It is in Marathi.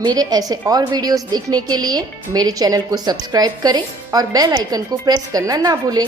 मेरे ऐसे और वीडियोस देखने के लिए मेरे चैनल को सब्सक्राइब करें और बेल आइकन को प्रेस करना ना भूलें।